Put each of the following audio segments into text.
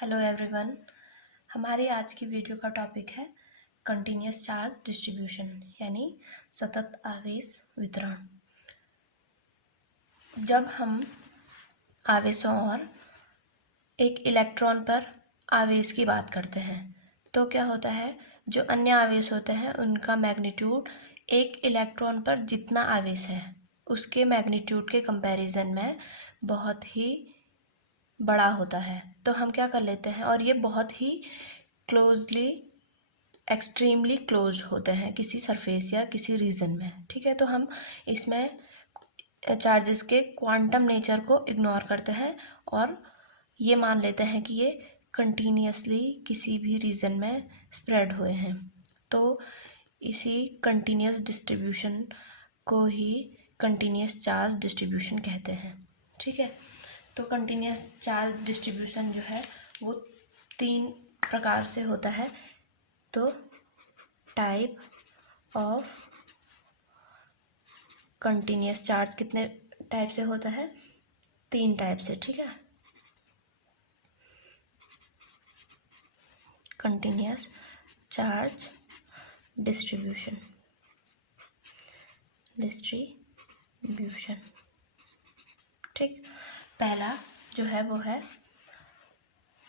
Hello everyone. हमारी आज की वीडियो का टॉपिक है कंटिन्यूस चार्ज डिस्ट्रीब्यूशन यानी सतत आवेश वितरण। जब हम आवेशों और एक इलेक्ट्रॉन पर आवेश की बात करते हैं तो क्या होता है, जो अन्य आवेश होते हैं उनका मैग्नीट्यूड एक इलेक्ट्रॉन पर जितना आवेश है उसके मैग्नीट्यूड के कंपैरिजन में बहुत ही बड़ा होता है। तो हम क्या कर लेते हैं, और ये बहुत ही क्लोजली एक्सट्रीमली क्लोज होते हैं किसी सरफेस या किसी रीजन में। ठीक है, तो हम इसमें चार्जेस के क्वांटम नेचर को इग्नोर करते हैं और ये मान लेते हैं कि ये कंटिन्यूसली किसी भी रीजन में स्प्रेड हुए हैं। तो इसी कंटिन्यूस डिस्ट्रीब्यूशन को ही कंटिन्यूस चार्ज डिस्ट्रीब्यूशन कहते हैं। ठीक है, तो कंटिन्यूस चार्ज डिस्ट्रीब्यूशन जो है वो 3 प्रकार से होता है। तो टाइप ऑफ कंटिन्यूस चार्ज कितने टाइप से होता है? 3 टाइप से। ठीक है, कंटिन्यूस चार्ज डिस्ट्रीब्यूशन ठीक, पहला जो है वो है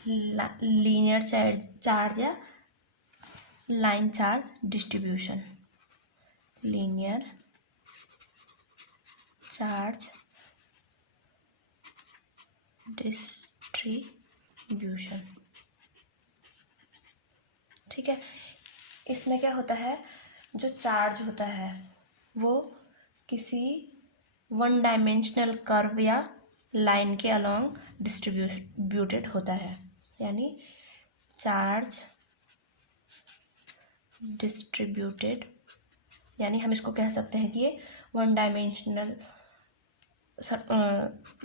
लीनियर चार्ज या line charge distribution. Linear charge distribution. ठीक है, इसमें क्या होता है, जो चार्ज होता है वो किसी वन डायमेंशनल कर्व या लाइन के अलोंग डिस्ट्रीब्यूटेड होता है, यानी चार्ज डिस्ट्रीब्यूटेड, यानी हम इसको कह सकते हैं कि ये वन डायमेंशनल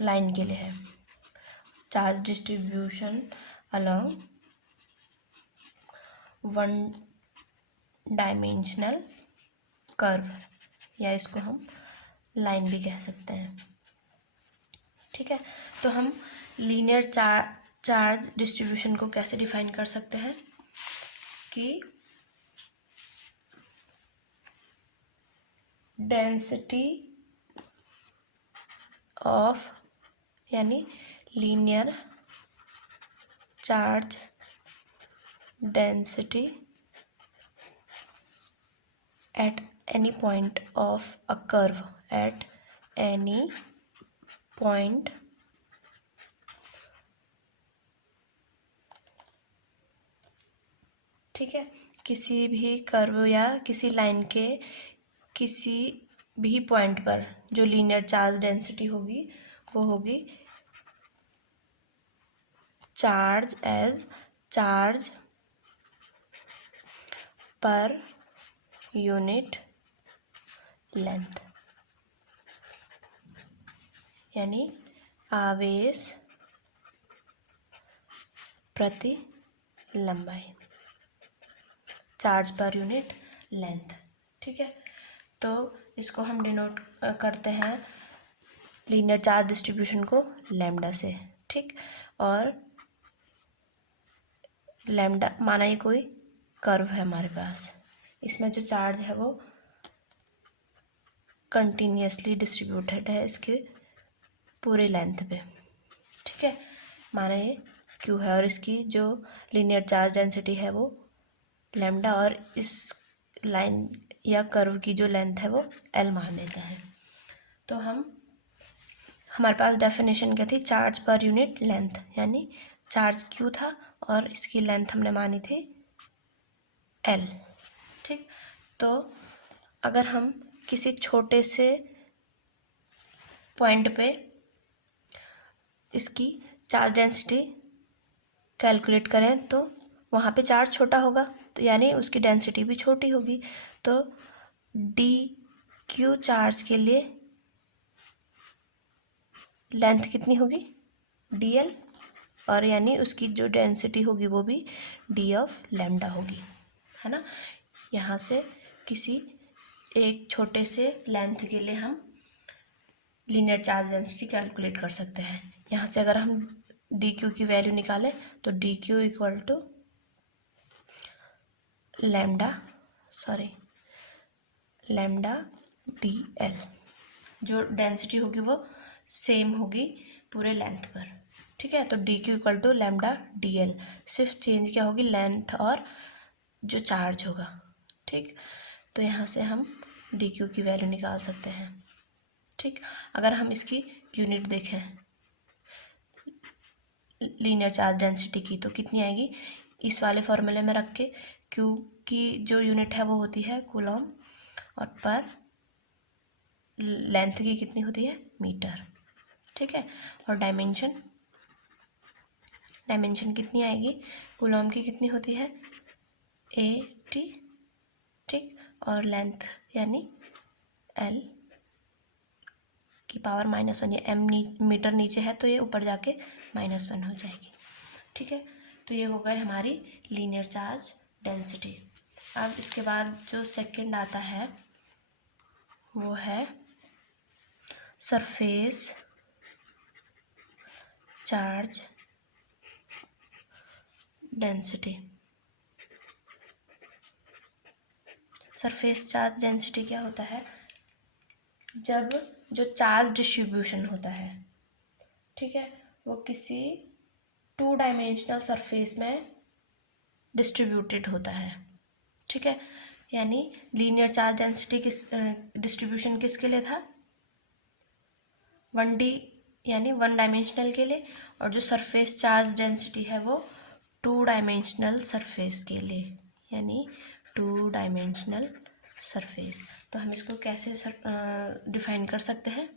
लाइन के लिए है। Charge distribution along one dimensional curve, या इसको हम लाइन भी कह सकते हैं। ठीक है, तो हम लीनियर चार्ज डिस्ट्रीब्यूशन को कैसे डिफाइन कर सकते हैं कि डेंसिटी ऑफ, यानी linear charge density at any point of a curve, at any point ठीक है, किसी भी कर्व या किसी लाइन के किसी भी पॉइंट पर जो लीनियर चार्ज डेंसिटी होगी वो होगी charge as charge per unit length, यानी आवेश प्रति लंबाई, चार्ज पर यूनिट लेंथ। ठीक है, तो इसको हम डिनोट करते हैं लीनियर चार्ज डिस्ट्रीब्यूशन को लैम्डा से। ठीक, और लैम्डा माना ये कोई कर्व है हमारे पास, इसमें जो चार्ज है वो कंटिन्यूसली डिस्ट्रीब्यूटेड है इसके पूरे लेंथ पे। ठीक है, माना ये क्यू है और इसकी जो लीनियर चार्ज डेंसिटी है वो लैम्डा, और इस लाइन या कर्व की जो लेंथ है वो एल मान लेते हैं। तो हमारे पास डेफिनेशन क्या थी, चार्ज पर यूनिट लेंथ, यानी चार्ज क्यू था और इसकी लेंथ हमने मानी थी एल। ठीक, तो अगर हम किसी छोटे से पॉइंट पे इसकी चार्ज डेंसिटी कैलकुलेट करें तो वहाँ पे चार्ज छोटा होगा, तो यानी उसकी डेंसिटी भी छोटी होगी। तो डी क्यू चार्ज के लिए लेंथ कितनी होगी, डी एल, और यानी उसकी जो डेंसिटी होगी वो भी डी ऑफ लैम्डा होगी, है ना। यहाँ से किसी एक छोटे से लेंथ के लिए हम लीनियर चार्ज डेंसिटी कैलकुलेट कर सकते हैं। यहाँ से अगर हम डी क्यू की वैल्यू निकालें तो D Q equal to lambda D L. जो डेंसिटी होगी वो सेम होगी पूरे लेंथ पर, ठीक है। तो D Q equal to lambda D L, सिर्फ चेंज क्या होगी, लेंथ और जो चार्ज होगा, ठीक। तो यहाँ से हम डी क्यू की वैल्यू निकाल सकते हैं, ठीक। अगर हम इसकी यूनिट देखें लीनियर चार्ज डेंसिटी की तो कितनी आएगी, इस वाले फॉर्मूले में रख के क्यू की जो यूनिट है वो होती है कूलॉम और पर लेंथ की कितनी होती है, मीटर, ठीक है। और डायमेंशन कितनी आएगी, कूलॉम की कितनी होती है, ए टी, ठीक। और लेंथ यानी एल की पावर -1, या एम मीटर नीचे है तो ये ऊपर जाके -1 हो जाएगी, ठीक है। तो ये हो गए हमारी लीनियर चार्ज डेंसिटी। अब इसके बाद जो सेकंड आता है वो है surface charge density. Surface charge density क्या होता है, जब जो चार्ज डिस्ट्रीब्यूशन होता है, ठीक है, वो किसी 2 डायमेंशनल सरफेस में डिस्ट्रीब्यूटेड होता है, ठीक है। यानी लीनियर चार्ज डेंसिटी डिस्ट्रीब्यूशन किसके लिए था, 1D यानी 1 डायमेंशनल के लिए, और जो सरफेस चार्ज डेंसिटी है वो 2 डायमेंशनल सरफेस के लिए, यानी 2 डायमेंशनल सरफेस। तो हम इसको कैसे डिफाइन कर सकते हैं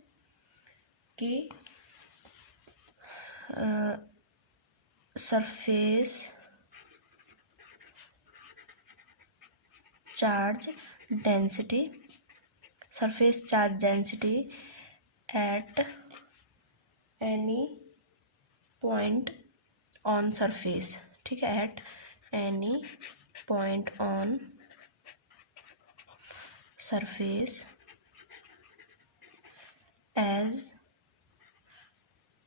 कि surface charge density at any point on surface, ठीक है, at any point on surface as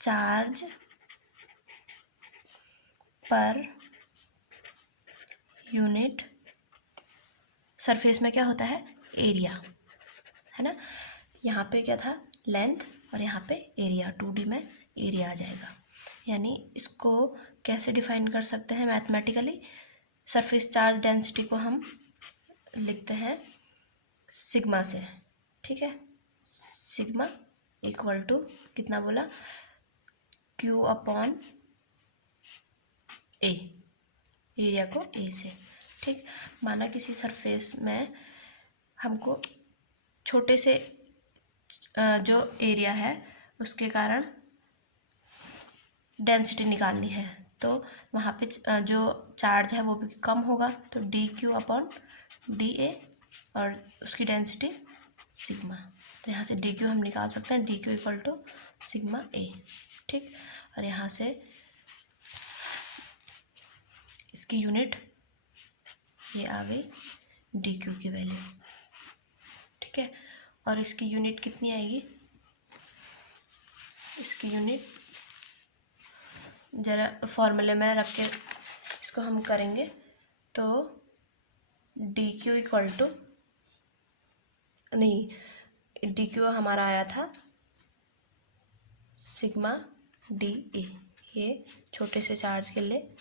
charge per unit. Surface में क्या होता है, एरिया, है ना। यहाँ पे क्या था, लेंथ, और यहाँ पे एरिया, 2D में एरिया आ जाएगा। यानी इसको कैसे डिफाइन कर सकते हैं मैथमेटिकली, सरफेस चार्ज डेंसिटी को हम लिखते हैं सिग्मा से, ठीक है। सिग्मा इक्वल टू कितना बोला, Q अपॉन ए, एरिया को ए से, ठीक। माना किसी सरफेस में हमको छोटे से जो एरिया है उसके कारण डेंसिटी निकालनी है, तो वहाँ पे जो चार्ज है वो भी कम होगा, तो D Q upon D A, और उसकी डेंसिटी सिग्मा। तो यहाँ से डी क्यू हम निकाल सकते हैं, D Q equal to sigma A, ठीक। और यहाँ से इसकी यूनिट ये आ गई डी क्यू की वैल्यू, ठीक है। और इसकी यूनिट कितनी आएगी, इसकी यूनिट ज़रा फॉर्मूले में रख के इसको हम करेंगे तो डी क्यू इक्वल टू, नहीं, डी क्यू हमारा आया था सिग्मा डी ए, ये छोटे से चार्ज के लिए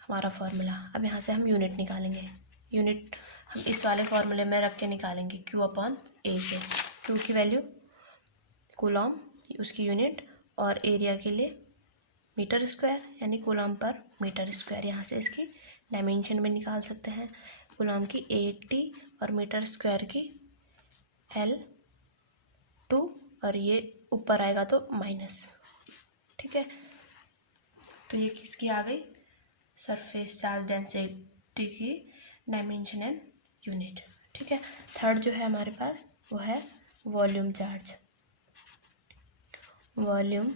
हमारा फॉर्मूला। अब यहाँ से हम यूनिट निकालेंगे, यूनिट हम इस वाले फॉर्मूले में रख के निकालेंगे, Q अपॉन ए से। Q की वैल्यू कूलॉम, उसकी यूनिट, और एरिया के लिए मीटर स्क्वायर, यानी कूलॉम पर मीटर स्क्वायर। यहाँ से इसकी डायमेंशन भी निकाल सकते हैं, कूलॉम की 80 और मीटर स्क्वायर की L2, और ये ऊपर आएगा तो माइनस, ठीक है। तो ये किसकी आ गई, सरफेस चार्ज डेंसिटी की डायमेंशन एंड यूनिट, ठीक है। थर्ड जो है हमारे पास वो है volume charge, volume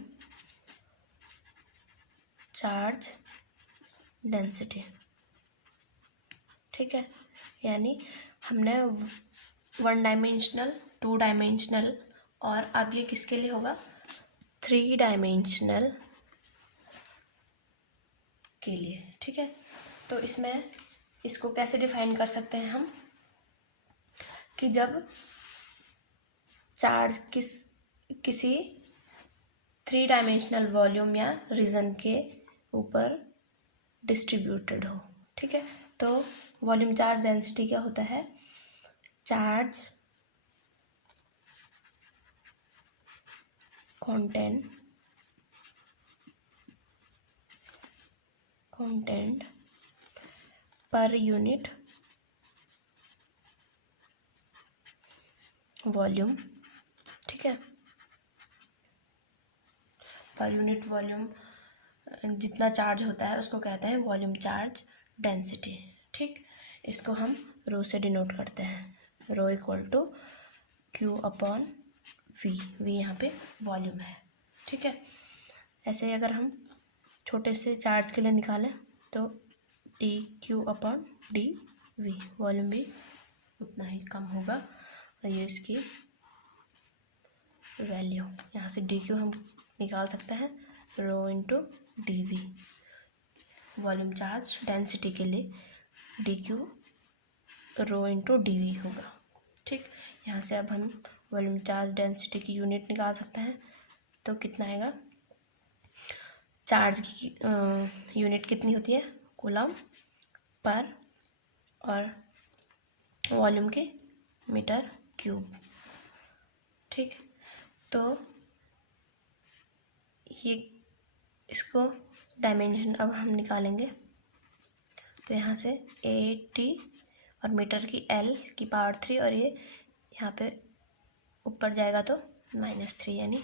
charge density, ठीक है। यानी हमने 1 डायमेंशनल, 2 डायमेंशनल, और अब ये किसके लिए होगा, 3 डायमेंशनल के लिए, ठीक है। तो इसमें इसको कैसे डिफाइन कर सकते हैं हम कि जब चार्ज किसी 3 डायमेंशनल वॉल्यूम या रीजन के ऊपर डिस्ट्रीब्यूटेड हो, ठीक है। तो वॉल्यूम चार्ज डेंसिटी क्या होता है? Charge content per unit volume, ठीक है। पर यूनिट वॉल्यूम जितना चार्ज होता है उसको कहते हैं वॉल्यूम चार्ज डेंसिटी, ठीक। इसको हम रो से डिनोट करते हैं, rho equal to Q upon V यहाँ पे वॉल्यूम है, ठीक है। ऐसे ही अगर हम छोटे से चार्ज के लिए निकालें तो D Q upon D V, volume भी उतना ही कम होगा। और ये इसकी वैल्यू, यहाँ से डी क्यू हम निकाल सकते हैं, rho into D V, volume charge density के लिए D Q rho into D V होगा, ठीक। यहाँ से अब हम वॉल्यूम चार्ज डेंसिटी की यूनिट निकाल सकते हैं, तो कितना आएगा? चार्ज की यूनिट कितनी होती है? कूलम पर, और वॉल्यूम की मीटर क्यूब, ठीक। तो ये इसको डायमेंशन अब हम निकालेंगे, तो यहाँ से AT और मीटर की L की पावर 3, और ये यहाँ पे ऊपर जाएगा तो -3, यानी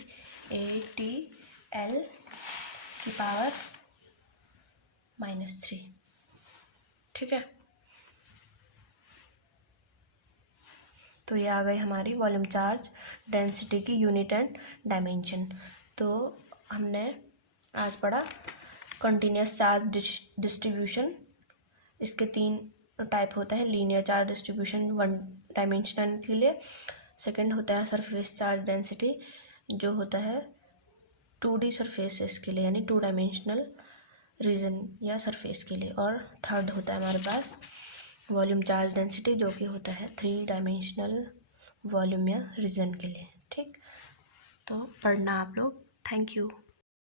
ATL की पावर -3, ठीक है। तो ये आ गई हमारी वॉल्यूम चार्ज डेंसिटी की यूनिट एंड डायमेंशन। तो हमने आज पढ़ा कंटिन्यूस चार्ज डिस्ट्रीब्यूशन। इसके 3 टाइप होते हैं, लीनियर चार्ज डिस्ट्रीब्यूशन 1 डायमेंशनल के लिए, सेकंड होता है सरफेस चार्ज डेंसिटी जो होता है 2D सरफेसेस के लिए, यानी 2 डायमेंशनल रीजन या सरफेस के लिए, और थर्ड होता है हमारे पास वॉल्यूम चार्ज डेंसिटी जो कि होता है 3 डायमेंशनल वॉल्यूम या रीजन के लिए, ठीक। तो पढ़ना आप लोग। Thank you.